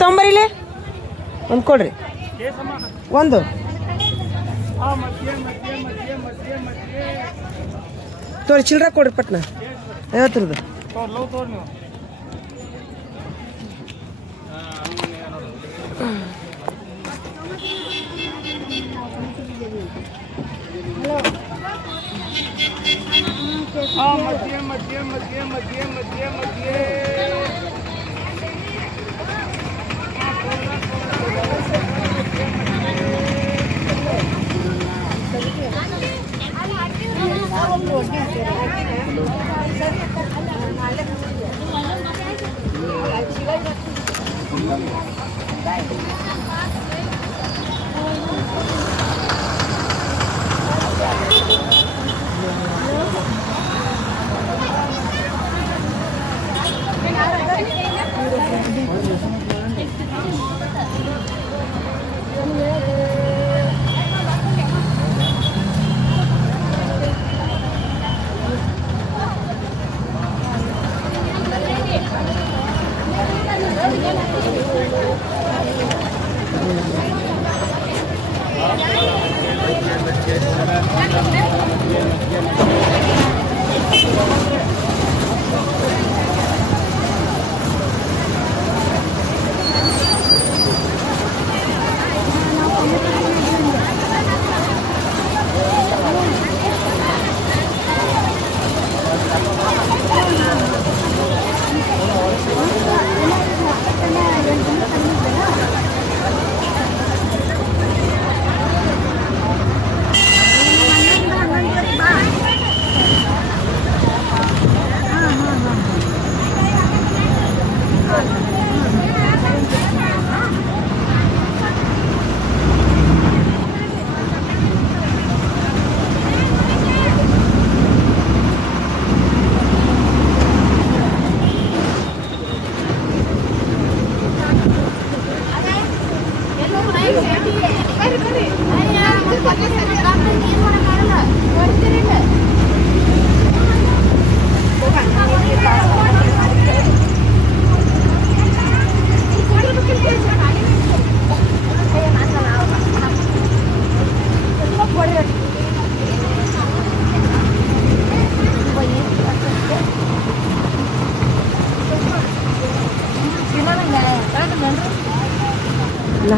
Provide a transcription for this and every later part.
ತೊಗೊಂಬರಿಲಿ ಒಂದು ಕೊಡ್ರಿ ಒಂದು ತೋರಿ ಚಿಲ್ರ ಕೊಡ್ರಿ ಪಟ್ನ 50 ರೂಪಾಯಿ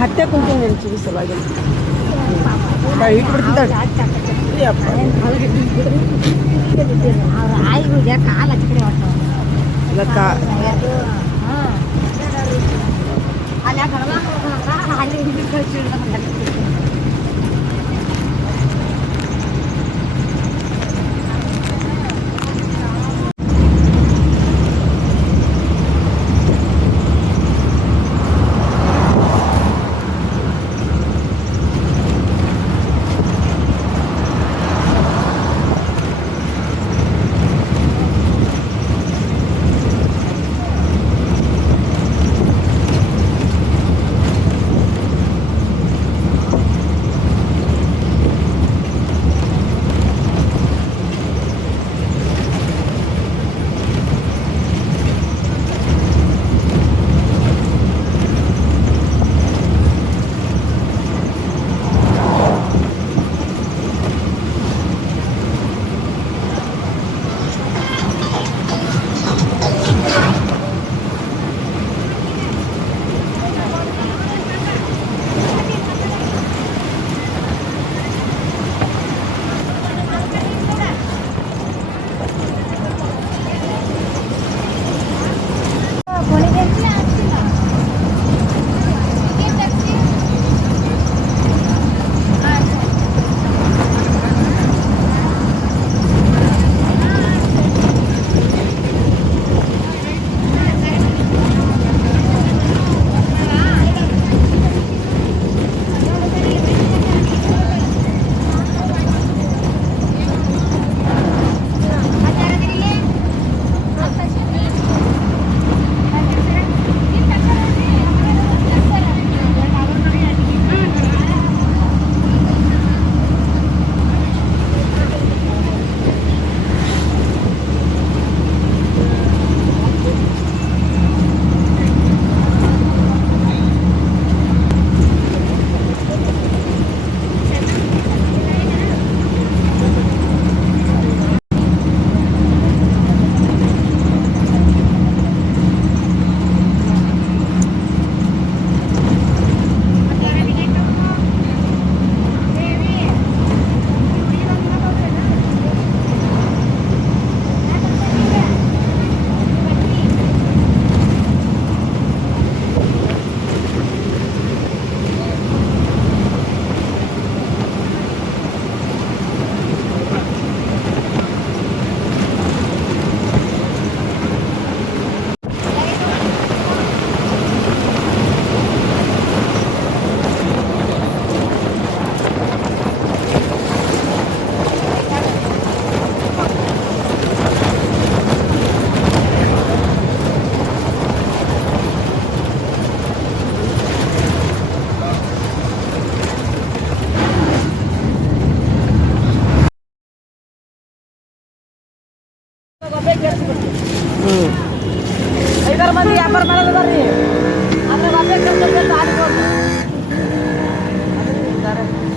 ಹತ್ತೆ ಕುಂತೀನಿ ನೆನ್ಸಿಗೆ ಸಲುವಾಗಿ ಇಟ್ಬಿಡ್ತಿದ್ದಾಳೆ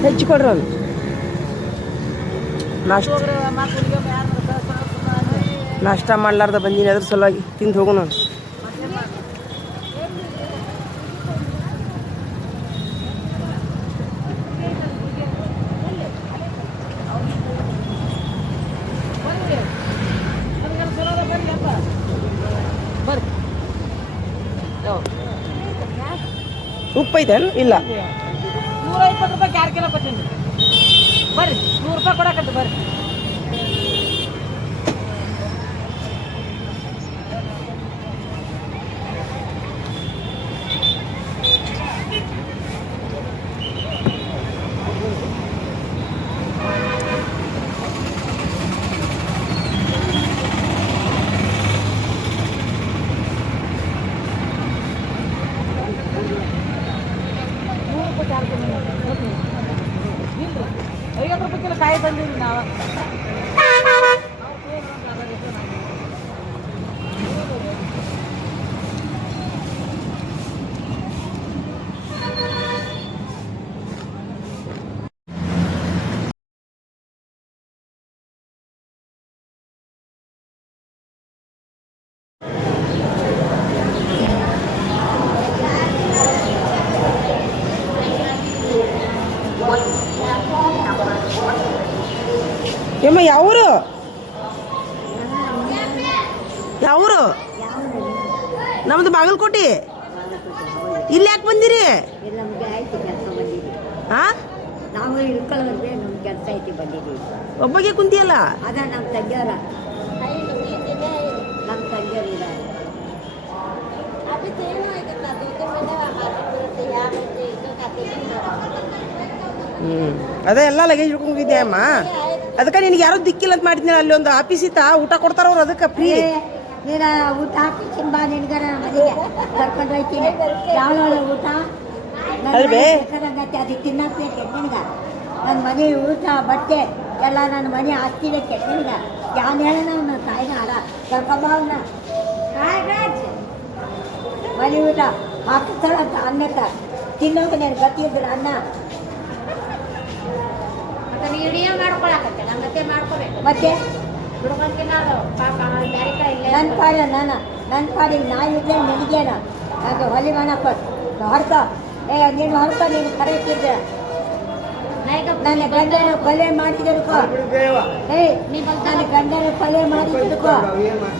ಹೆಚ್ಚಿಕೊಡ್ರಿ ಅವ್ನು ನಾಷ್ಟ ಮಾಡ್ಲಾರ್ದ ಬಂದೀನಿ ಅದ್ರ ಸಲುವಾಗಿ ತಿಂದು ಹೋಗೋಣ ಉಪ್ಪು ಐತೇನು ಇಲ್ಲ 150 ರೂಪಾಯಿ 2 ಕಿಲೋ ಕೊಡ್ತೀನಿ ಬರ್ರಿ 100 ರೂಪಾಯಿ ಕೊಡಕತ್ತಿ ಬರ್ರಿ ಕಾಯಿ ಬಂದಿದ್ವಿ ನಾವು ಏಮ್ಮ ಯಾವೂರು ಯಾವೂರು ನಮ್ದು ಬಾಗಲಕೋಟೆ ಇಲ್ಲಿ ಯಾಕೆ ಬಂದಿರಿ ಹಾಂ ನಾವು ಇಳ್ಕೊಳ್ಳೋದ್ರೆ ನಮ್ಮ ಕೆಲಸ ಐತಿ ಬಂದಿದ್ದೀವಿ ಒಬ್ಬಗೆ ಕುಂತಿಯಲ್ಲ ಅದ ನಮ್ಮ ತಂಗಿಯರ ನಮ್ಮ ತಂಗಿಯರು ಇದ್ದಾರೆ ಅದೇ ಎಲ್ಲ ಲಗೇಜ್ ಹಿಡ್ಕೊಂಡಿದ್ದೆ ಅಮ್ಮ ಅದಕ್ಕೆ ನಿನಗೆ ಯಾರೋ ದಿಕ್ಕಿಲ್ಲ ಅಂತ ಮಾಡಿದ್ನಿ ಅಲ್ಲಿ ಒಂದು ಆಫೀಸ್ ಇತ್ತ ಊಟ ಕೊಡ್ತಾರ ಅವ್ರು ಅದಕ್ಕೆ ಫ್ರೀ ನೀನು ಊಟ ಹಾಕಿಸಿನ ಬಾ ನಿನ್ಗಾರ ಮನೆಗೆ ಕರ್ಕೊಂಡು ಹೋಗ್ತೀನಿ ಯಾವ ಊಟ ಅಲ್ವೇ ಅದು ತಿನ್ನಕ್ಕೆ ಕೆಟ್ಟನಿಗ ನನ್ನ ಮನೆ ಊಟ ಬಟ್ಟೆ ಎಲ್ಲ ನನ್ನ ಮನೆ ಆಸ್ತಿದೆ ಕೆಟ್ಟನಿಗ ಯಾನ್ ಹೇಳೋಣ ನನ್ನ ತಾಯಿನ ಹಾರ ಕರ್ಕೊಂಬ ಅವನ್ನ ಮನೆ ಊಟ ಹಾಕ್ತಾಳಂತ ಅನ್ನಕ್ಕ ತಿನ್ನೋಕೆ ನಾನು ಗತಿಯಿದ್ರು ಅನ್ನ ವಿಡಿಯೋ ಮಾಡ್ಕೊಳಕತ್ತಲ್ಲ ಮತ್ತೆ ಮಾಡ್ಕೋಬೇಕು ಮತ್ತೆ ನನ್ನ ನನ್ನ ಪಾಡಿಗೆ ನಾ ಇದ್ದೆ ನನಗೇನ ಅದು ಹೊಲಿ ಮಾಡಪ್ಪ ಹೊರತ ನೀನು ಹೊರತ ನೀನು ಕರೆಕ್ಟಿದ್ದೆ ನನ್ನ ಗಂಡನ ಕೊಲೆ ಮಾಡಿದರ್ಕೋ ನನ್ನ ಗಂಡನ ಕೊಲೆ ಮಾಡಿದರ್ಕೋ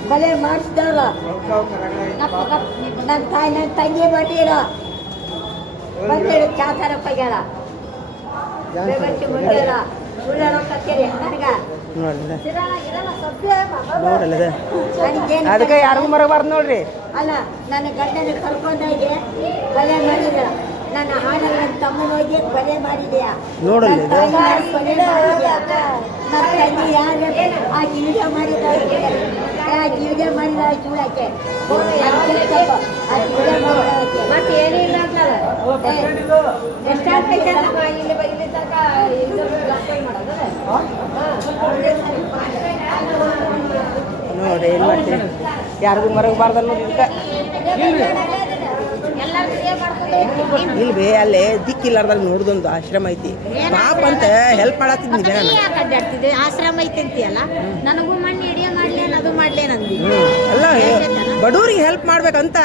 ಕೊಲೆ ಮಾಡಿಸಿದವ್ರು ನನ್ನ ತಾಯಿ ನನ್ನ ತಂಗಿ ಬಟ್ಟಿರೋ ಬಂದೇಳು ಚಾತಾರಪ್ಪ ಗೆಳ ಮುಂದೇಳ ಅದಕ್ಕೆ ಯಾರಿಗೂ ಮರಬಾರ್ದು ನೋಡ್ರಿ ಅಲ್ಲ ನನ್ನ ಗಂಡನ ಕರ್ಕೊಂಡೋಗಿ ಕೊಲೆ ಮಾಡಿದ ನನ್ನ ಹಾಡಲ್ಲಿ ನನ್ನ ತಮ್ಮನ ಹೋಗಿ ಕೊಲೆ ಮಾಡಿದ್ಯಾ ನೋಡಲ್ಲ ಕೊಲೆ ಮಾಡಿದ್ಯಾ ನನ್ನ ತಂಗಿ ಯಾರು ಆ ವಿಡಿಯೋ ಮಾಡಿದ ವಿಡಿಯೋ ಮಾಡಿದ ಚೂಡಕ್ಕೆ ಮತ್ತೆ ಏನಿಲ್ಲ ಅಂತಲ್ಲ ಎಷ್ಟಾಗ್ತೈತೆ ಇಲ್ಲಿ ತನಕ ನೋಡ್ರಿ ಏನ್ ಮಾಡ್ತೀರಿ ಯಾರಿಗೂ ಮರಗಬಾರ್ದ ನೋಡ್ರಿ ಇಲ್ವೇ ಅಲ್ಲೇ ದಿಕ್ಕಿಲ್ಲಾರ್ದಾಗ ನೋಡ್ದೊಂದು ಆಶ್ರಮ ಐತಿ ಪಾಪ ಅಂತ ಹೆಲ್ಪ್ ಮಾಡತ್ತಿದ್ನಿ ಅಡ್ಡಾಡ್ತಿದ್ದೆ ಆಶ್ರಮ ಐತೆ ಅಂತೀಯಲ್ಲ ನನಗೂ ಮಣ್ಣು ಎಡಿಯ ಮಾಡ್ಲೇನ್ ಅದು ಮಾಡ್ಲೇನಂದಿ ಅಲ್ಲ ಬಡವ್ರಿಗೆ ಹೆಲ್ಪ್ ಮಾಡ್ಬೇಕಂತ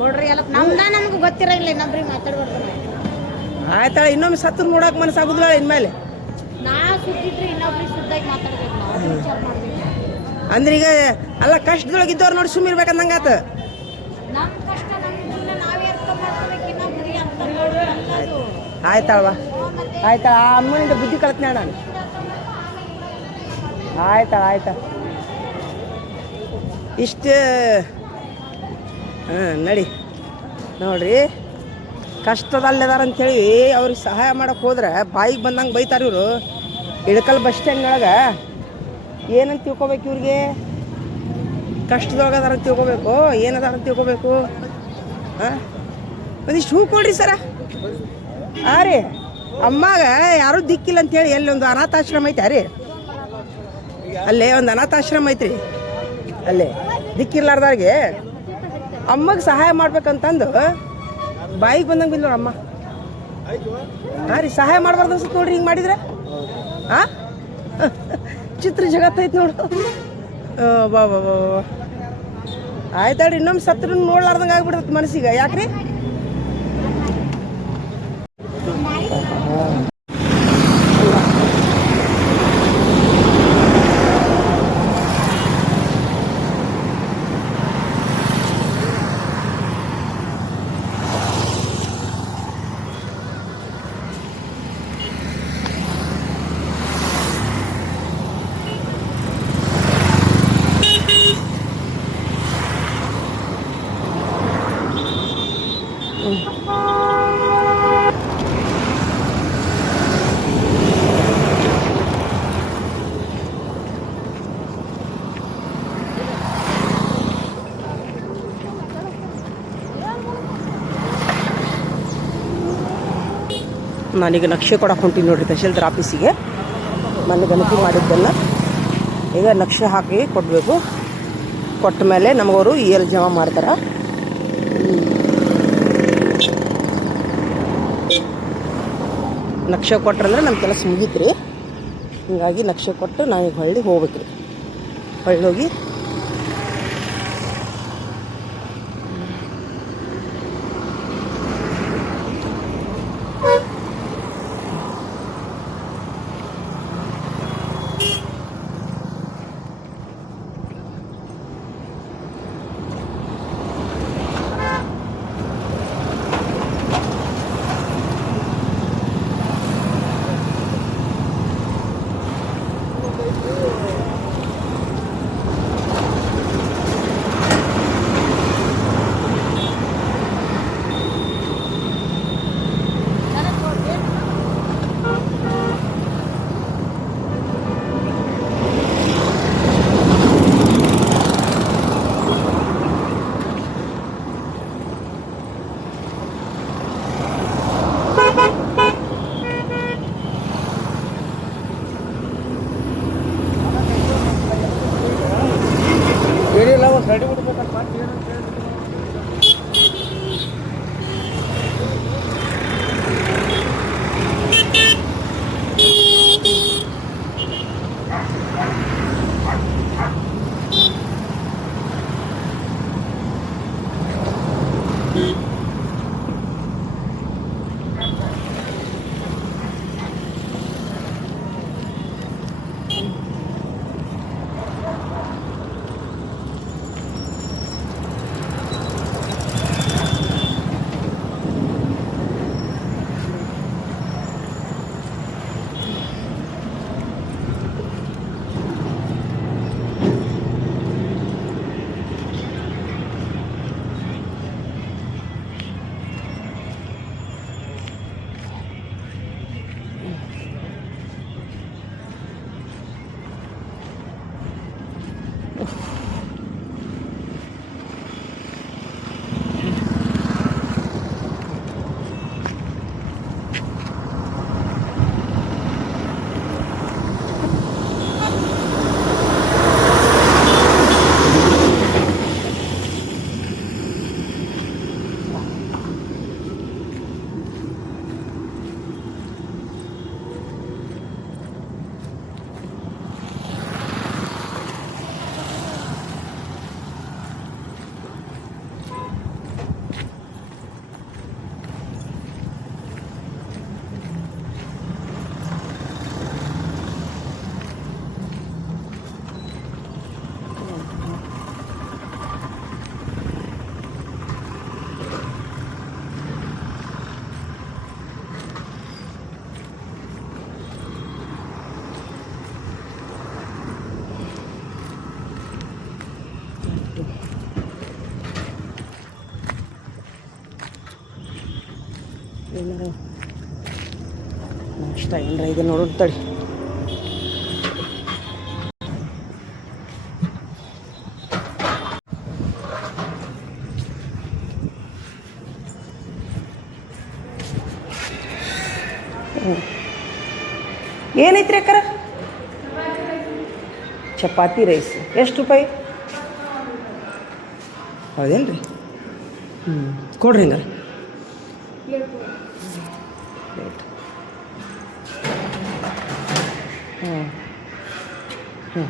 ನೋಡ್ರಿ ಎಲ್ಲ ನಮ್ಗೆ ಗೊತ್ತಿರಂಗಿಲ್ಲ ಇನ್ನೊಬ್ರಿಗೆ ಮಾತಾಡ್ಬಾರ್ದು ಆಯ್ತಾಳ ಇನ್ನೊಮ್ಮೆ ಸತ್ರ ನೋಡಕ್ ಮನಸ್ಸಾಗುದಿಲ್ಲ ಇನ್ಮೇಲೆ ನಾ ಸುತ್ತಿದ್ರೆ ಇನ್ನೊಬ್ರಿಗೆ ಸುದ್ದಾಗಿ ಮಾತಾಡ್ಬೇಕು ನಾವು ವಿಚಾರ ಮಾಡ್ಬೇಕು ಅಂದ್ರೆ ಈಗ ಅಲ್ಲ ಕಷ್ಟದೊಳಗಿದ್ದವ್ರು ನೋಡಿ ಸುಮ್ಮಿರ್ಬೇಕಂದಂಗಾತ ನಮ್ಮ ಕಷ್ಟ ನಮ್ಗೆ ನಾವೇ ಅರ್ಥ ಮಾಡ್ಕೋಬೇಕು ಇನ್ನೊಬ್ರಿಗೆ ಅರ್ಥ ಮಾಡೋದು ಆಯ್ತಾಳವಾ ಆಯ್ತಾ ಆ ಅಮ್ಮನಿಂದ ಬುದ್ಧಿ ಕಳ್ತನೆ ನಾನು ಆಯ್ತಾ ಇಷ್ಟು ನಡಿ ನೋಡ್ರಿ ಕಷ್ಟದಲ್ಲಿದಾರ ಅಂಥೇಳಿ ಅವ್ರಿಗೆ ಸಹಾಯ ಮಾಡಕ್ಕೆ ಹೋದ್ರೆ ಬಾಯಿಗೆ ಬಂದಂಗೆ ಬೈತಾರೆ ಇವರು ಇಳಕಲ್ ಬಸ್ ಸ್ಟ್ಯಾಂಡ್ನೊಳಗೆ ಏನಂತ ತಿಳ್ಕೊಬೇಕು ಇವ್ರಿಗೆ ಕಷ್ಟದೊಳಗದಾರ ಅಂತ ತಿಳ್ಕೊಬೇಕು ಏನದಾರ ಅಂತ ತಿಳ್ಕೊಬೇಕು ಹಾಂ ಒಂದಿಷ್ಟು ಹೂ ಕೊಡ್ರಿ ಸರ ಹಾಂ ರೀ ಅಮ್ಮಾಗ ಯಾರೂ ದಿಕ್ಕಿಲ್ಲ ಅಂತೇಳಿ ಎಲ್ಲಿ ಒಂದು ಅನಾಥಾಶ್ರಮ ಐತೆ ರೀ ಅಲ್ಲೇ ಒಂದು ಅನಾಥಾಶ್ರಮ ಐತ್ರಿ ಅಲ್ಲೇ ದಿಕ್ಕಿರ್ಲಾರ್ದಾರಿಗೆ ಅಮ್ಮಗೆ ಸಹಾಯ ಮಾಡ್ಬೇಕಂತಂದು ಬಾಯಿಗೆ ಬಂದಂಗೆ ಬಿದ್ದೋಳ ಅಮ್ಮ ಹಾಂ ರೀ ಸಹಾಯ ಮಾಡಬಾರ್ದು ಅನ್ಸುತ್ತೆ ನೋಡ್ರಿ ಹಿಂಗೆ ಮಾಡಿದ್ರೆ ಹಾಂ ಚಿತ್ರ ಜಗತ್ತೈತೆ ನೋಡು ಬಾ ಬಾ ಬಾ ಆಯ್ತಾಡ್ರಿ ಇನ್ನೊಮ್ಮೆ ಸತ್ರ ನೋಡ್ಲಾರ್ದಂಗೆ ಆಗ್ಬಿಡ್ತೈತೆ ಮನಸ್ಸಿಗೆ ಯಾಕ್ರಿ ನಾನೀಗ ನಕ್ಷೆ ಕೊಡಕ್ಕೆ ಹೊಂಟೀನಿ ನೋಡಿರಿ ತಹಶೀಲ್ದಾರ್ ಆಫೀಸಿಗೆ ಮೊನ್ನೆ ಗಣತಿ ಮಾಡಿದ್ದನ್ನು ಈಗ ನಕ್ಷೆ ಹಾಕಿ ಕೊಡಬೇಕು ಕೊಟ್ಟ ಮೇಲೆ ನಮಗವರು EL ಜಮಾ ಮಾಡ್ತಾರೆ ನಕ್ಷೆ ಕೊಟ್ರಂದ್ರೆ ನಮ್ಮ ಕೆಲಸ ಮುಗೀತು ರೀ ಹೀಗಾಗಿ ನಕ್ಷೆ ಕೊಟ್ಟು ನಾವೀಗ ಹೊಳ್ಳಿ ಹೋಗ್ಬೇಕು ರೀ ಹೊಳ್ಳಿ ಹೋಗಿ ಏನಾರ ನಾಷ್ಟ ಏನಾರ ಇದೆ ನೋಡೋಣ ತಡಿ. ಏನೈತ್ರಿ ಅಕ್ಕರ? ಚಪಾತಿ ರೈಸ್ ಎಷ್ಟು ರೂಪಾಯಿ? ಹೌದೇನು ರೀ? ಕೊಡ್ರಿ ಹಂಗಾರೆ ಹ್ಞೂ ಹ್ಞೂ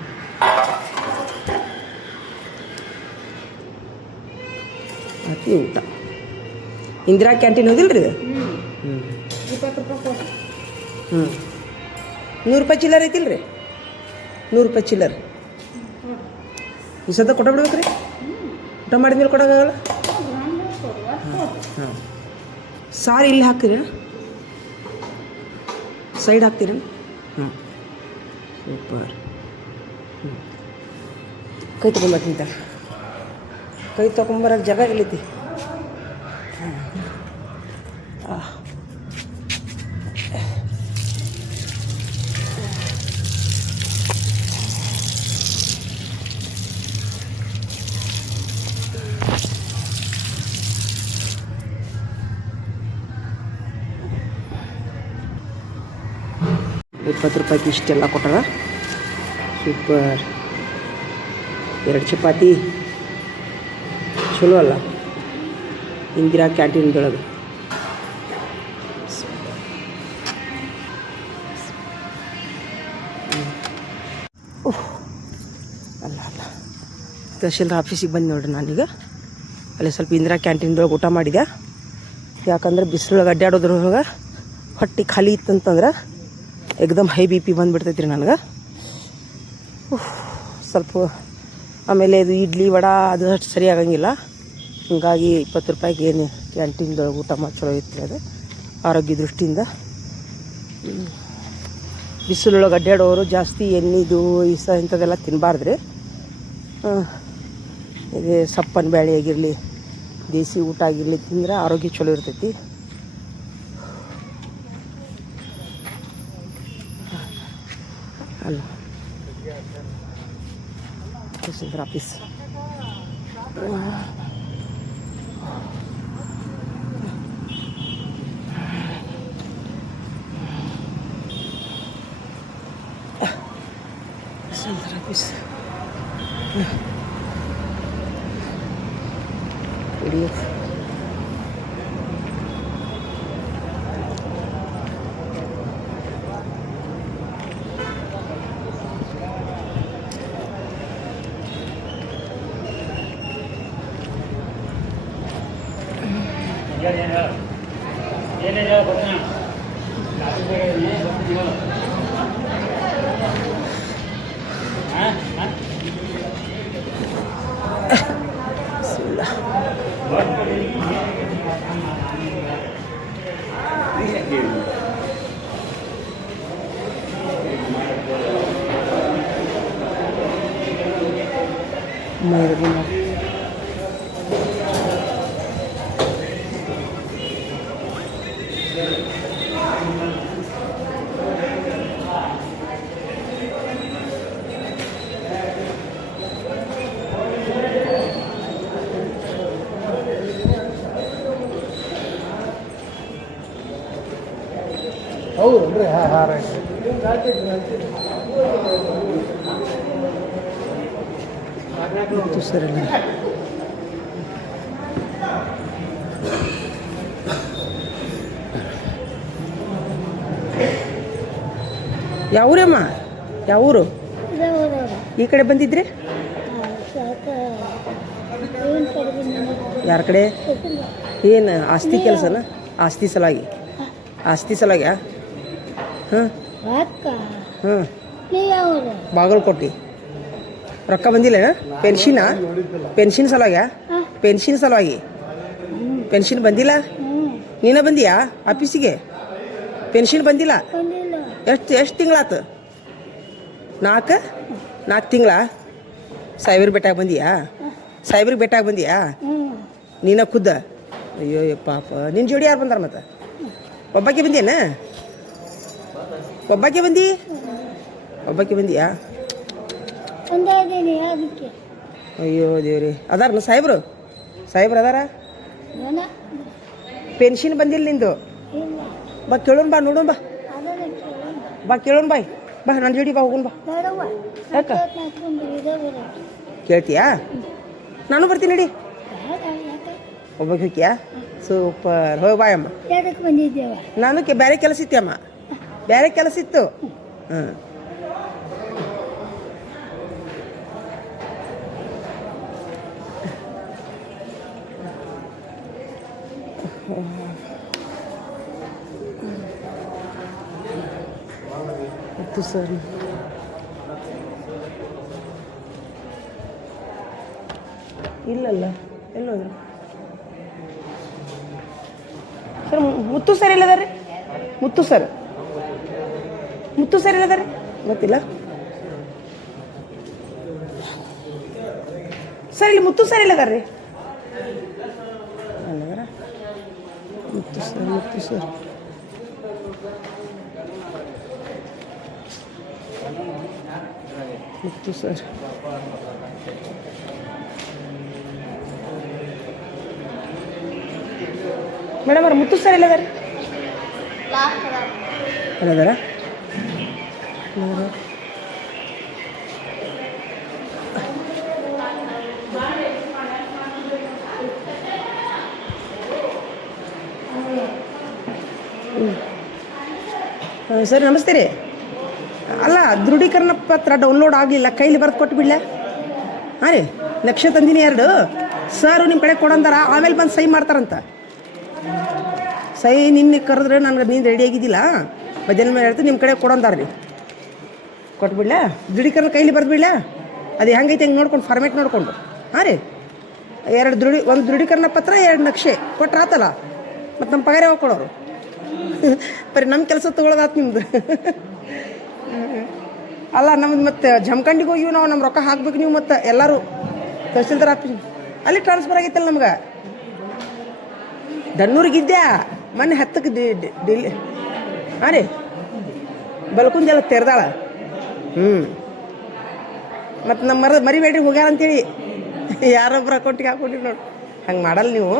ಅತಿ ಊಟ ಇಂದಿರಾ ಕ್ಯಾಂಟೀನ್ ಹೋದಿಲ್ಲ ರೀ ಹ್ಞೂ 20 ರೂಪಾಯಿ ಕೊಡಿ. ಹ್ಞೂ 100 ರೂಪಾಯಿ ಚಿಲ್ಲರ್ ಐತಿಲ್ಲ ರೀ 100 ರೂಪಾಯಿ ಚಿಲ್ಲರ್ ಈ ಸದ ಕೊಟ್ಟಬಿಡ್ಬೇಕು ರೀ ಊಟ ಮಾಡಿದ್ಮೇಲೆ ಕೊಡೋಕ್ಕಾಗಲ್ಲ ಹಾಂ ಸಾರು ಇಲ್ಲಿ ಹಾಕ್ತೀರಾ ಸೈಡ್ ಹಾಕ್ತೀರಾ ಹ್ಞೂ ಸೂಪರ್ ಹ್ಞೂ ಕೈ ತೊಗೊಂಬರ್ತಿಂತ ಕೈ ತೊಗೊಂಬರಕ್ಕೆ ಜಾಗ ಇಲ್ಲೈತಿ ₹20 ಇಷ್ಟೆಲ್ಲ ಕೊಟ್ಟಾರ ಸೂಪರ್ 2 ಚಪಾತಿ ಚಲೋ ಅಲ್ಲ ಇಂದಿರಾ ಕ್ಯಾಂಟೀನ್ದೊಳಗೆ ಅಲ್ಲ ತಹಶೀಲ್ದಾರ್ ಆಫೀಸಿಗೆ ಬಂದು ನೋಡ್ರಿ ನಾನೀಗ ಅಲ್ಲಿ ಸ್ವಲ್ಪ ಇಂದಿರಾ ಕ್ಯಾಂಟೀನ್ದೊಳಗೆ ಊಟ ಮಾಡಿದೆ ಯಾಕಂದ್ರೆ ಬಿಸಿಲೊಳಗೆ ಅಡ್ಡಾಡೋದ್ರೊಳಗೆ ಹೊಟ್ಟೆ ಖಾಲಿ ಇತ್ತಂತಂದ್ರೆ ಏಕ್ದಮ್ ಹೈ ಬಿ ಪಿ ಬಂದುಬಿಡ್ತೈತಿ ರೀ ನನಗೆ ಸ್ವಲ್ಪ ಆಮೇಲೆ ಇದು ಇಡ್ಲಿ ವಡೆ ಅದು ಅಷ್ಟು ಸರಿ ಆಗಂಗಿಲ್ಲ ಹೀಗಾಗಿ ₹20 ಏನು ಕ್ಯಾಂಟೀನ್ದೊಳಗೆ ಊಟ ಮಾಡಿ ಚಲೋ ಇತ್ತು ಅದು ಆರೋಗ್ಯ ದೃಷ್ಟಿಯಿಂದ ಬಿಸಿಲೊಳಗೆ ಅಡ್ಡಾಡೋರು ಜಾಸ್ತಿ ಎಣ್ಣೆದು ಇಂಥದ್ದೆಲ್ಲ ತಿನ್ನಬಾರ್ದು ರೀ ಇದು ಸಪ್ಪನ ಬೇಳೆ ಆಗಿರಲಿ ದೇಸಿ ಊಟ ಆಗಿರಲಿ ತಿಂದ್ರೆ ಆರೋಗ್ಯ ಚಲೋ ಇರ್ತೈತಿ ಅಲ್ಲ tahsildar office tahsildar office PDF ಹೌದನ್ರಿ ಹಾಂ ರೈಟ್ ಸರಿ ಯಾವೂರಮ್ಮ ಯಾವೂರು ಈ ಕಡೆ ಬಂದಿದ್ರಿ ಯಾರ ಕಡೆ ಏನು ಆಸ್ತಿ ಕೆಲಸನ ಆಸ್ತಿ ಸಲಾಗಿ ಆಸ್ತಿ ಹಾಂ ಹಾಂ ಬಾಗಲಕೋಟೆ ರೊಕ್ಕ ಬಂದಿಲ್ಲ ಪೆನ್ಷನ್ ಸಲುವಾಗಿ ಪೆನ್ಷನ್ ಬಂದಿಲ್ಲ ನೀನ ಬಂದಿಯಾ ಆಫೀಸಿಗೆ ಪೆನ್ಷನ್ ಬಂದಿಲ್ಲ ಎಷ್ಟು ತಿಂಗಳಾತು 4 ತಿಂಗಳ ಸಾಹೇಬ್ರಿಗೆ ಭೇಟಿಯಾಗಿ ಬಂದಿಯಾ ನೀನ ಖುದ್ದ ಅಯ್ಯೋ ಪಾಪ ನಿನ್ನ ಜೋಡಿ ಯಾರು ಬಂದಾರ ಮತ್ತೆ ಒಬ್ಬಾಕೆ ಬಂದಿಯಾ ಅಯ್ಯೋ ದೇವ್ರಿ ಅದಾರ ಸಾಹೇಬ್ರು ಅದಾರ ಪೆನ್ಷನ್ ಬಂದಿಲ್ಲ ನಿಂದು ಬಾ ಕೇಳೋಣ ಬಾ ನೋಡೋಣ ಬಾ ಕೇಳೋಣ ಬಾ ನನ್ನ ಜೋಡಿ ಬಾ ಹೋಗೋಣ ಬಾ ಯಾಕ ಕೇಳ್ತೀಯಾ ನಾನು ಬರ್ತೀನಿ ನಡಿ ಒಬ್ಬಕ್ಕೆ ಹೋಗ್ಯಾ ಸೂಪರ್ ಹೋಗಿ ಬಾಯಮ್ಮ ನಾನು ಬೇರೆ ಕೆಲಸ ಇತ್ತು ಅಮ್ಮ ಬೇರೆ ಕೆಲಸ ಇತ್ತು ಮುತ್ತು ಸರ್ ಇಲ್ಲಲ್ಲ ಎಲ್ಲೋದ್ರು ಸರ್? ಮುತ್ತು ಸರ್ ಎಲ್ಲದಾರ ರೀ? ಮುತ್ತು ಸರ್ ಎಲ್ಲದಾರ ರೀ? ಗೊತ್ತಿಲ್ಲ ಸರ್. ಇಲ್ಲಿ ಮುತ್ತು ಸರ್ ಎಲ್ಲದಾರ ರೀ? ಅಲ್ಲದಾರ ಮುತ್ತು ಸರ್ ಮೇಡಮ್ ಅವ್ರ ಮುತ್ತು ಸರ್ ಎಲ್ಲದಾರ? ಎಲ್ಲದಾರ? ಸರ್ ನಮಸ್ತೆ ರೀ. ಅಲ್ಲ, ದೃಢೀಕರಣ ಪತ್ರ ಡೌನ್ಲೋಡ್ ಆಗಲಿಲ್ಲ, ಕೈಲಿ ಬರೆದು ಕೊಟ್ಬಿಡ್ಲ? ಹಾಂ ರೀ, ನಕ್ಷೆ ತಂದಿನಿ 2. ಸರ್ ನಿಮ್ಮ ಕಡೆ ಕೊಡಂದಾರ, ಆಮೇಲೆ ಬಂದು ಸಹಿ ಮಾಡ್ತಾರಂತ. ಸಹಿ ನಿನ್ನೆ ಕರೆದ್ರೆ ನನಗೆ ನೀನು ರೆಡಿ ಆಗಿದ್ದಿಲ್ಲ, ಮಧ್ಯಾಹ್ನ ಮೇಲೆ ಹೇಳ್ತೀನಿ ನಿಮ್ಮ ಕಡೆ ಕೊಡಂದಾರ ರೀ. ಕೊಟ್ಬಿಡ್ಲ? ದೃಢೀಕರಣ ಕೈಲಿ ಬರೆದ್ಬಿಡ್ಲ? ಅದು ಹೆಂಗೈತೆ ಹೆಂಗೆ ನೋಡ್ಕೊಂಡು ಫಾರ್ಮೇಟ್ ನೋಡಿಕೊಂಡು. ಹಾಂ ರೀ, 2 ಒಂದು ದೃಢೀಕರಣ ಪತ್ರ 2 ನಕ್ಷೆ ಕೊಟ್ರೆ ಆತಲ್ಲ, ಮತ್ತು ನಮ್ಮ ಪಗಾರ ಯಾವಾಗ ಕೊಡೋರು? ಬರೀ ನಮ್ಮ ಕೆಲಸ ತೊಗೊಳೋದಾತು ನಿಮ್ದು. ಅಲ್ಲ, ನಮ್ದು ಮತ್ತೆ ಜಮಖಂಡಿಗೆ ಹೋಗಿವಿ ನಾವು, ನಮ್ಮ ರೊಕ್ಕ ಹಾಕ್ಬೇಕು ನೀವು. ಮತ್ತು ಎಲ್ಲರೂ ತಹಸೀಲ್ದಾರ್ ಆಫೀಸ್ ಅಲ್ಲಿ ಟ್ರಾನ್ಸ್ಫರ್ ಆಗೈತಲ್ಲ ನಮ್ಗೆ. ದನ್ನೂರಿಗಿದ್ದೆ ಮೊನ್ನೆ 10ಕ್ಕೆ ಡಿಲ್ಲಿ. ಹಾಂ ರೀ, ಬಲ್ಕುಂದೆಲ್ಲ ತೆರೆದಾಳ. ಮತ್ತು ನಮ್ಮ ಮರಿಬೇಡ್ರಿ ಹೋಗ್ಯಾರ ಅಂತೇಳಿ ಯಾರೊಬ್ರು ಅಕೌಂಟಿಗೆ ಹಾಕ್ಕೊಟ್ಟಿರಿ ನೋಡಿ. ಹಂಗೆ ಮಾಡಲ್ಲ ನೀವು.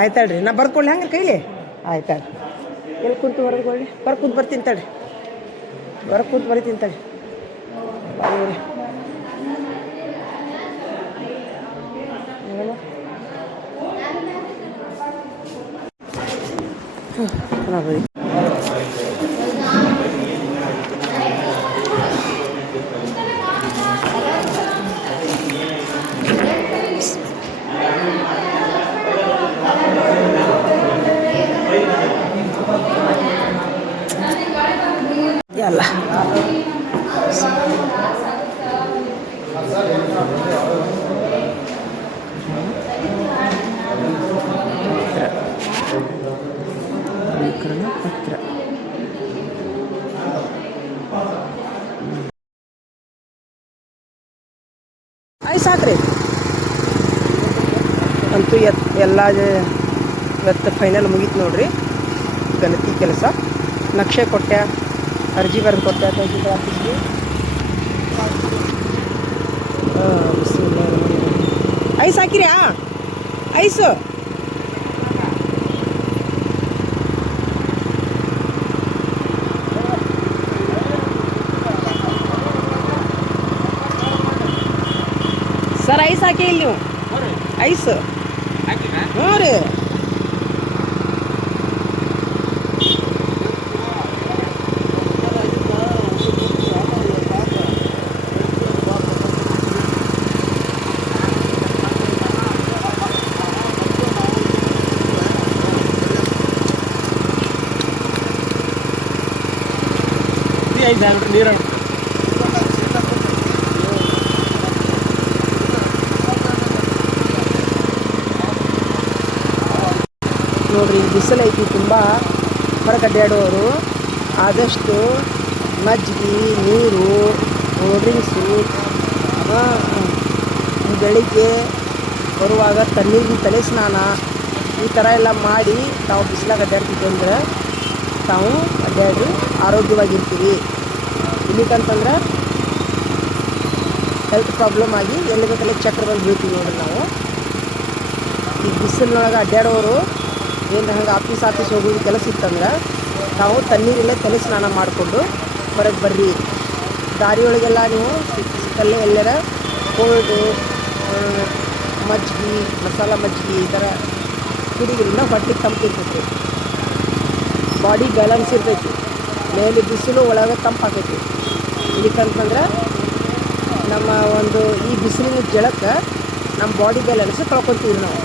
ಆಯ್ತಾಳ್ರಿ, ನಾ ಬರ್ಕೊಡ್ಲಿ ಹಂಗೆ ಕೈಲಿ? ಆಯ್ತಾಳ್ರಿ. ಎಲ್ಲಿ ಕುಂತು ಹೊರಗೆ ಹೋಗಿ ಹೊರಗೆ ಕುಂತು ಬರ್ತೀನಿ ತಡ್ರಿ, ಹೊರಗೆ ಕುಂತು ಬರ್ತೀನಿ ತಡ್ರಿ. ಬರೀ ಎಲ್ಲ ಪತ್ರ ಆಯ್ತು ಸಾಕ್ರಿ. ಅಂತೂ ಎಲ್ಲ ಇವತ್ತು ಫೈನಲ್ ಮುಗೀತು ನೋಡ್ರಿ. ಗಣತಿ ಕೆಲಸ ನಕ್ಷೆ ಕೊಟ್ಟೆ, ಅರ್ಜಿ ಬರೆದು ಕೊಟ್ಟೆ ತಹಸೀಲ್ದಾರ್ ಆಫೀಸ್ಗೆ. ಐಸ್ ಹಾಕಿರ್ಯಾ? ಐಸು ಸರ್, ಐಸ್ ಹಾಕಿ ಇಲ್ಲಿ ನೀವು. ಐಸ್ ಹ್ಞೂ ರೀ. ನೀರು ನೋಡ್ರಿ, ಬಿಸಿಲು ಐತಿ ತುಂಬ. ಹೊರಗೆ ಅಡ್ಡಾಡೋರು ಆದಷ್ಟು ಮಜ್ಜಿಗೆ, ನೀರು, ಡ್ರಿಂಕ್ಸು, ಬೆಳಿಗ್ಗೆ ಬರುವಾಗ ತಣ್ಣೀರಿನ ತಲೆ ಸ್ನಾನ ಈ ಥರ ಎಲ್ಲ ಮಾಡಿ ತಾವು ಬಿಸಿಲಾಗ ಅಡ್ಡಾಡ್ತಿದ್ವಿ ಅಂದ್ರೆ ತಾವು ಅಡ್ಡಾಡಿ ಆರೋಗ್ಯವಾಗಿರ್ತೀವಿ. ಇಲ್ಲಿಕಂತಂದ್ರೆ ಹೆಲ್ತ್ ಪ್ರಾಬ್ಲಮ್ ಆಗಿ ಎಲ್ಲಿ ಬೇಕಲ್ಲಿ ಚಕ್ರ ಬಂದು ಬೀಳ್ತೀವಿ ನೋಡ್ರಿ ನಾವು. ಈ ಬಿಸಿಲಿನೊಳಗೆ ಅಡ್ಡಾಡೋರು ಏನು ಹಂಗೆ ಆಫೀಸ್ ಹೋಗೋದು ಕೆಲಸ ಇತ್ತಂದ್ರೆ ತಾವು ತಣ್ಣೀರಲ್ಲೇ ತಲೆ ಸ್ನಾನ ಮಾಡಿಕೊಂಡು ಹೊರಗೆ ಬರ್ರಿ. ದಾರಿಯೊಳಗೆಲ್ಲ ನೀವು ಸಿಕ್ಕಲ್ಲೇ ಎಲ್ಲರ ಕೋಲ್ಡು, ಮಜ್ಜಿಗೆ, ಮಸಾಲ ಮಜ್ಜಿಗೆ ಈ ಥರ ಕುಡಿಯೋದ್ರಿಂದ ಹೊಟ್ಟೆಗೆ ತಂಪಿರ್ತೈತಿ, ಬಾಡಿ ಬ್ಯಾಲೆನ್ಸ್ ಇರ್ತೈತಿ. ಮೇಲೆ ಬಿಸಿಲು, ಒಳಗೆ ತಂಪಾಕೈತಿ. ಇದಕ್ಕಂತಂದ್ರೆ ನಮ್ಮ ಒಂದು ಈ ಬಿಸಿಲಿನ ಜಳಕ್ಕೆ ನಮ್ಮ ಬಾಡಿ ಬ್ಯಾಲೆನ್ಸ್ ಕಳ್ಕೊತೀವಿ ನಾವು.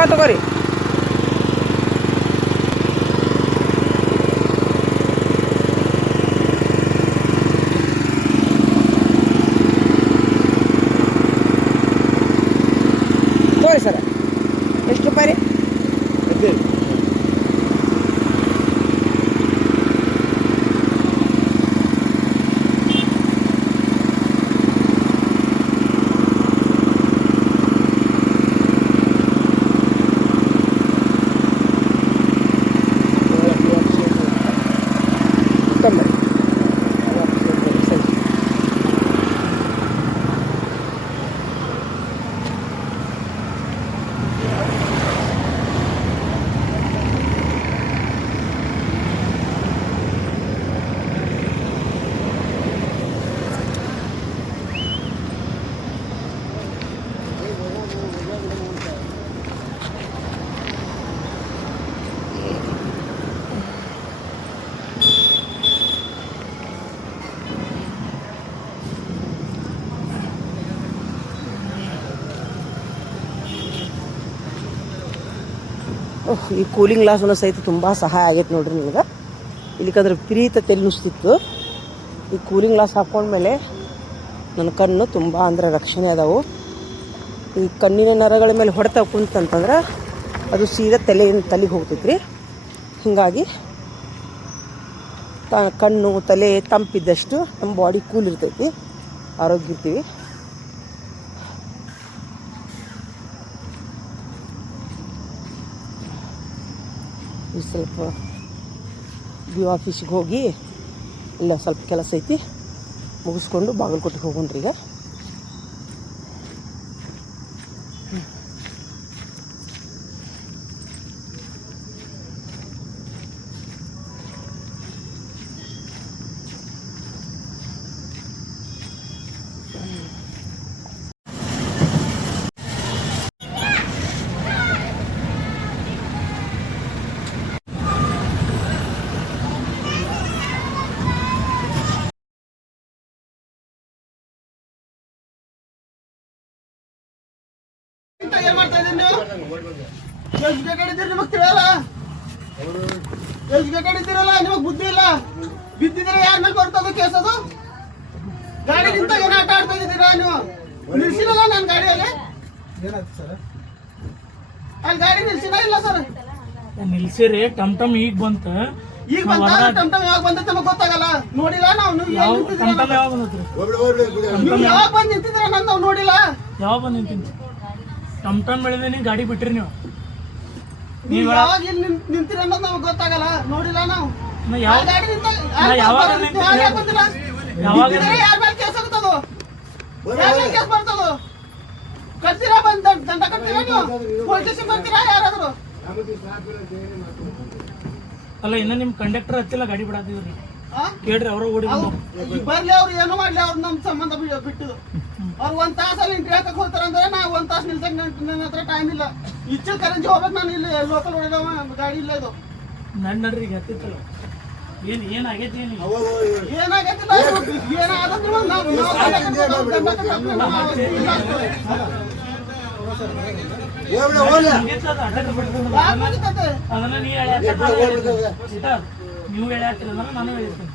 ರೊಕ್ಕ ತಗೋರಿ. ತಗೋರಿ ಸರ್. ಎಷ್ಟು ರೂಪಾಯಿ ರೀ? ಈ ಕೂಲಿಂಗ್ ಗ್ಲಾಸನ್ನು ಸಹಿತ ತುಂಬ ಸಹಾಯ ಆಗೈತೆ ನೋಡ್ರಿ ನಿಮ್ಗೆ. ಇಲ್ಲಿಕಂದ್ರೆ ಪ್ರೀತ ತಲೆ ನುಸ್ತಿತ್ತು. ಈ ಕೂಲಿಂಗ್ ಗ್ಲಾಸ್ ಹಾಕ್ಕೊಂಡ್ಮೇಲೆ ನನ್ನ ಕಣ್ಣು ತುಂಬ ಅಂದರೆ ರಕ್ಷಣೆ ಅದಾವು. ಈ ಕಣ್ಣಿನ ನರಗಳ ಮೇಲೆ ಹೊಡೆತ ಕುಂತಂತಂದ್ರೆ ಅದು ಸೀದಾ ತಲೆಗೆ ಹೋಗ್ತೈತೆ ರೀ. ಹೀಗಾಗಿ ಕಣ್ಣು ತಲೆ ತಂಪಿದ್ದಷ್ಟು ನಮ್ಮ ಬಾಡಿ ಕೂಲ್ ಇರ್ತೈತಿ, ಆರೋಗ್ಯ ಇರ್ತೀವಿ. ಈ ಸ್ವಲ್ಪ ಬಿ ಆಫೀಸಿಗೆ ಹೋಗಿ ಇಲ್ಲ ಸ್ವಲ್ಪ ಕೆಲಸ ಐತಿ, ಮುಗಿಸ್ಕೊಂಡು ಬಾಗಲಕೋಟೆಗೆ ಹೋಗೋಣ್ರಿ ಈಗ. ಏನ್ ಮಾಡ್ತಾ ಇದ್ದೀರಿ ನೀವು? ಎಷ್ಟ್ ಕಡಿತೀರಿ ನಿಮಗ್ ತಿಳಿಯಲ್ಲ? ಎಷ್ಟ್ ಕಡಿತೀರಲ್ಲ ನಿಮಗ್ ಬುದ್ಧಿ ಇಲ್ಲ. ಬಿದ್ದಿದ್ರೆ ಯಾರ ಮೇಲೆ ಬರ್ತದ ಕೇಸ್ ಅದು? ಗಾಡಿ ನಿಂತ ಏನ್ ಆಟ ಆಡ್ತಾ ಇದ್ದೀರಾ ನೀವು? ನಿಲ್ಸಿರಲ್ಲ ನನ್ನ ಗಾಡಿಯಲ್ಲಿ? ಏನಾಯ್ತು ಸರ್? ಅಲ್ಲಿ ಗಾಡಿ ನಿಲ್ಸಿನ ಇಲ್ಲ ಸರ್? ನಿಲ್ಸಿರಿ. ಟಮ್ ಟಮ್ ಈಗ ಬಂತ. ಈಗ ಬಂತ ಟಮ್ ಟಮ್ ಯಾವಾಗ ಬಂದ ನಮಗ್ ಗೊತ್ತಾಗಲ್ಲ. ನೋಡಿಲ್ಲ ನಾವು. ನೀವು ಯಾವಾಗ ಬಂದ್ ನಿಂತಿದ್ರ ನಾವು ನೋಡಿಲ್ಲ. ಯಾವಾಗ ಬಂದ್ ನಿಂತೀನಿ? ಟಮ್ ಟಮ್ ಬೆಳೆದೇನಿ ಗಾಡಿ ಬಿಟ್ರಿ ನೀವು. ನೀವು ಯಾವಾಗ ಇಲ್ಲಿ ನಿಂತಿರ ಅನ್ನೋದು ನಮಗ್ ಗೊತ್ತಾಗಲ್ಲ. ನೋಡಿಲ್ಲ ನಾವು. ಯಾವಾಗ ಯಾರ ಮೇಲೆ ಕೇಸ್ ಆಗುತ್ತದು? ಯಾರ ಮೇಲೆ ಕೇಸ್ ಬರ್ತದು? ಕಟ್ತೀರಾ? ಬಂದ್ ದಂಡ ಕಟ್ತೀರಾ ನೀವು? ಪೊಲೀಸ್ ಸ್ಟೇಷನ್ ಬರ್ತೀರಾ ಯಾರಾದ್ರು? ಅಲ್ಲ ಇನ್ನ ನಿಮ್ ಕಂಡಕ್ಟರ್ ಹತ್ತಿಲ್ಲ ಗಾಡಿ ಬಿಡಾತಿದ್ರಿ. ಆ? ಕೇಳ್ರಿ ಅವ್ರ ಓಡಿ ಬರ್ಲಿ ಅವ್ರು ಏನು ಮಾಡ್ಲಿ, ಅವ್ರು ನಮ್ ಸಂಬಂಧ ಬಿಟ್ಟದು. ಅವ್ರು ಒಂದ್ ತಾಸಲ್ಲಿ ಇಂಟ್ರಿ ಹಾಕಕ್ ಹೋಗ್ತಾರ ಅಂದ್ರೆ ನಾವು ಒಂದ್ ತಾಸು ನಿಲ್ಸಕ್ ನನ್ನ ಹತ್ರ ಟೈಮ್ ಇಲ್ಲ. ಇಚ್ಚಲ್ ಕರೆಂಜಿ ಹೋಗ್ಬೇಕು ನಾನು. ಇಲ್ಲಿ ಲೋಕಲ್ ಹೊಡೆದವ ಗಾಡಿ ಇಲ್ಲ ಇದು. ನಡ್ರಿ ಈಗ ಹತ್ತಿತ್ತಲ್ಲ. ಏನಾಗೈತಿ? ಏನಾಗೈತಿಲ್ಲ ಏನಾದ್ರು ಅದನ್ನ ನೀವು ಹೇಳ್ಯಾಕ್ತಿಲ್ಲ ನಾನು ಹೇಳ್ತೀನಿ.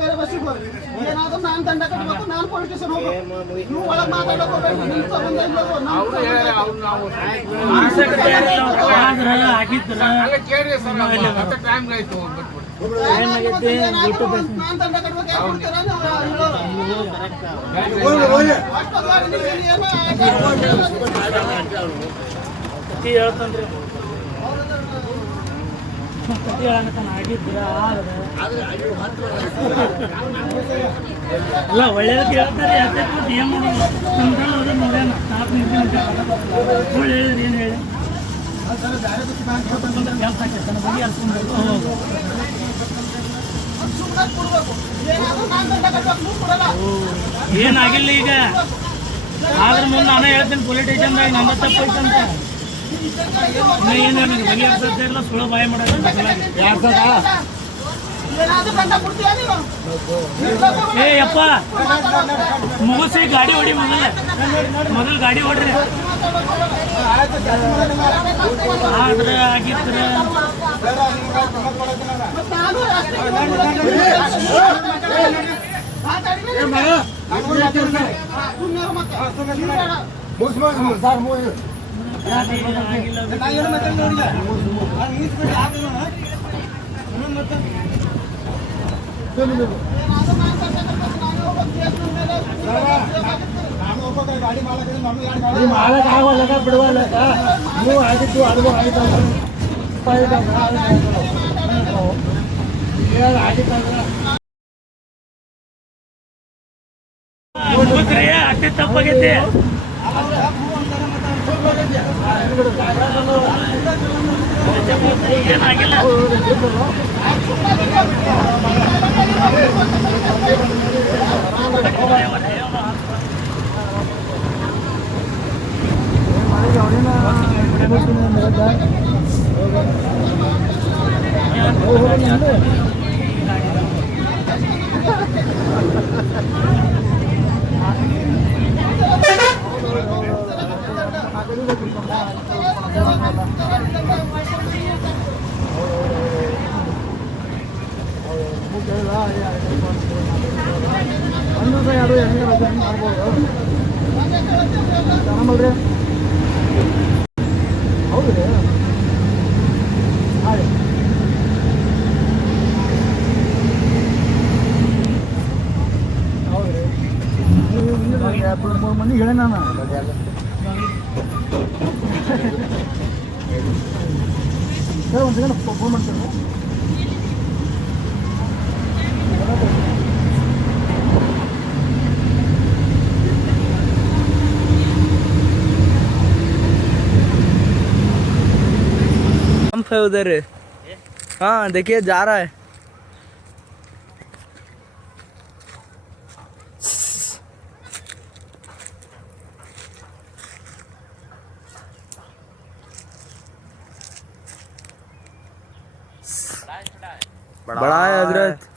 ಬೇರೆ ಬಸ್ಸಿಗೆ ಹೋಗ್ರಿ. ಏನಾದ್ರು ನಾನು ದಂಡ ಕಟ್ಟಬೇಕು, ನಾನು ಪೊಲೀಸ್ ಸ್ಟೇಷನ್ ಹೋಗ್ಬೇಕು. ನೀವು ಒಳಗೆ ಮಾತಾಡಕ್ ಹೋಗ್ಬೇಕು. ನಿಮ್ ಸಂಬಂಧ ಇಲ್ಲ ನಾನು ದಂಡ ಕಟ್ಬೇಕು. ಯಾಕೆ ಕೊಡ್ತೀರಾ ನೀವು? ಕತಿ ಹೇಳ್ತಾನ್ರಿ. ಕತಿ ಹೇಳಕತ್ತಾನ. ಆಗಿದ್ರ ಅಲ್ಲ ಒಳ್ಳೇದಕ್ಕೆ ಹೇಳ್ತಾರೆ. ಯಾಕೆ ಏನ್ ಮಾಡೋದು? ನಮ್ಮ ಕಡೆ ಹೋದ್ರೆ ನೋಡ್ಯಾನ 4 ನಿಮಿಷ ಸುಳ್ಳು ಹೇಳಿದ್ರಿ. ಏನು ಹೇಳಿ ಕೆಲಸ ಆಕೈತೆ ಬಗ್ಗೆ ಅನ್ಸ್ಕೊಂಡು ಏನಾಗಿಲ್ಲ. ಈಗ ಆದ್ರ ಮುಂದೆ ನಾನೇ ಹೇಳ್ತೀನಿ ಪೊಲೀಸ್ ಸ್ಟೇಷನ್ದಾಗ ನನ್ನ ತಪ್ಪೈತಂತ. ಏನು ನನಗೆ ಬಗೆ ಹರ್ಸತ್ತೆ ಇಲ್ಲ, ಸುಳ್ಳು ಬಾಯಿ ಮಾಡೋದು. ಏನಾದ್ರೂ ಗಂಟ ಕೊಡ್ತೀಯ ನೀನು? ಏ ಯಪ್ಪ ಮುಗಿಸಿ ಗಾಡಿ ಹೊಡಿ ಮೊದಲು ಗಾಡಿ ಹೊಡ್ರಿ ಆದ್ರೆ ಆಗಿದ್ರೆ ನಾನು ಮಾಲಕ್ ಆಗೋಲ್ಲ ಬಿಡುವಲ್ಲ ನೀವು ಆಗಿತ್ತು ಅದು ಆಗಿತ್ತು ಮುಗಿಸ್ರಿ ಅಷ್ಟೇ ತಪ್ಪಾಗೈತಿ ಏನಾಗಿಲ್ಲ ಮಂದಿಗೆ ಹೇಳ ನಾನು ಒಂದು ಜನ ಫೋನ್ ಮಾಡ್ತಾರೆ है उधर। हाँ देखिए जा रहा है। बड़ा है हजरत।